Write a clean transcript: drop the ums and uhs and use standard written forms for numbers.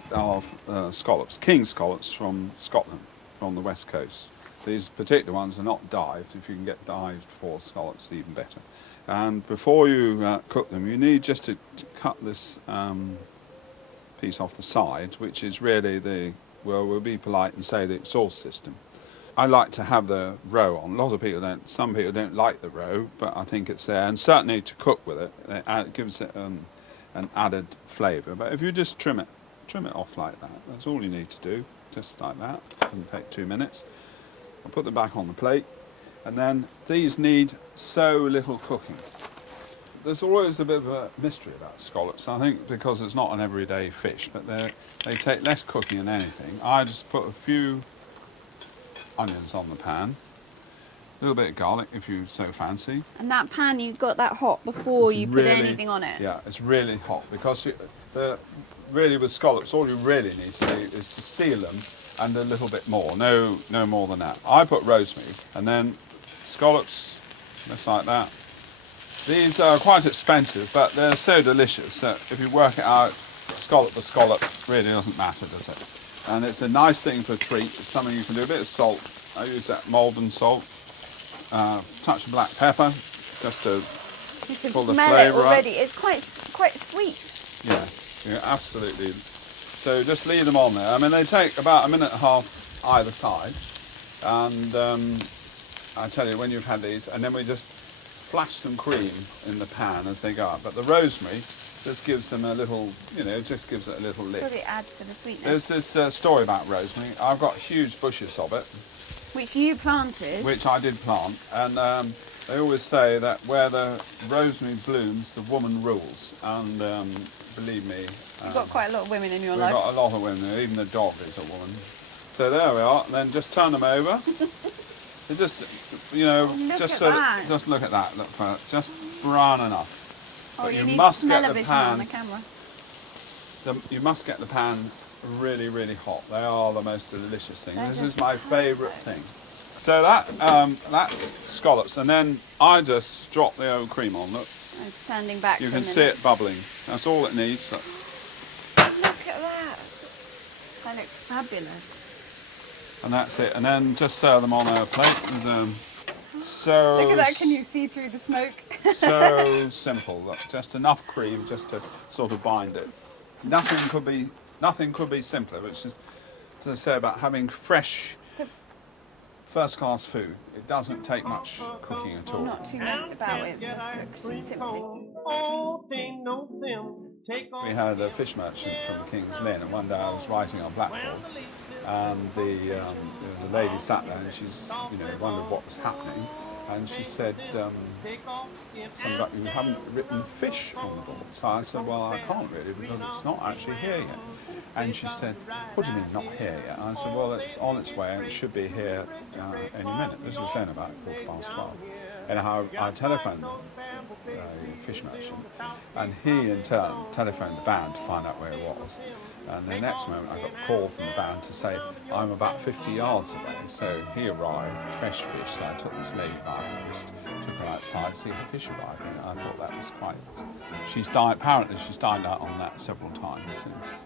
these are scallops, king scallops from Scotland, from the west coast. These particular ones are not dived. If you can get dived for scallops, even better. And before you cook them, you need just to cut this piece off the side, which is really the, well, we'll be polite and say the exhaust system. I like to have the roe on. A lot of people don't, some people don't like the roe, but I think it's there. And certainly to cook with it, it gives it an added flavour. But if you just trim it off like that, that's all you need to do, just like that. Doesn't take 2 minutes. I'll put them back on the plate. And then these need so little cooking. There's always a bit of a mystery about scallops, I think, because it's not an everyday fish, but they take less cooking than anything. I just put a few onions on the pan, a little bit of garlic if you so fancy. And that pan, you got that hot before you put anything on it? Yeah, it's really hot because really with scallops, all you really need to do is to seal them and a little bit more, no more than that. I put rosemary and then scallops, just like that. These are quite expensive, but they're so delicious that if you work it out, scallop for scallop, really doesn't matter, does it? And it's a nice thing for a treat. It's something you can do. A bit of salt. I use that Malden salt. Touch of black pepper, just to pull the flavour up. You can smell it already. It's quite sweet. Yeah, absolutely. So just leave them on there. I mean, they take about 1.5 minutes either side. And I tell you, when you've had these, and then we just flash some cream in the pan as they go up. But the rosemary just gives them a little, just gives it a little lift. Because it adds to the sweetness. There's this story about rosemary. I've got huge bushes of it. Which you planted. Which I did plant. And they always say that where the rosemary blooms, the woman rules. And believe me... You've got quite a lot of women in your life. We've got a lot of women. Even the dog is a woman. So there we are. And then just turn them over. It just, just look at that. Look for it. Just brown enough. Oh, but you must get the pan on the camera. You must get the pan really, really hot. They are the most delicious thing. This is my favourite thing. So that's scallops, and then I just drop the old cream on. Look. I'm standing back. You can see it bubbling. That's all it needs. Look at that. That looks fabulous. And that's it. And then just serve them on a plate with Look at that, can you see through the smoke? So simple. Look, just enough cream just to sort of bind it. Nothing could be simpler, which is, as I say, about having fresh, first-class food. It doesn't take much cooking at all. Not too messed about, it just cooks simply. We had a fish merchant from King's Lynn, and one day I was writing on blackboard, and there was a lady sat there, and she's wondered what was happening, and she said something about, you haven't written fish on the board. So I said, well, I can't really because it's not actually here yet. And she said, what do you mean not here yet? And I said, well, it's on its way and it should be here any minute. This was then about 12:15. And I telephoned the fish merchant, and he in turn telephoned the van to find out where it was. And the next moment I got a call from the van to say I'm about 50 yards away. So he arrived, fresh fish, so I took this lady by and just took her outside to see her fish arrive. And I thought that was quite... apparently she's dined out on that several times since.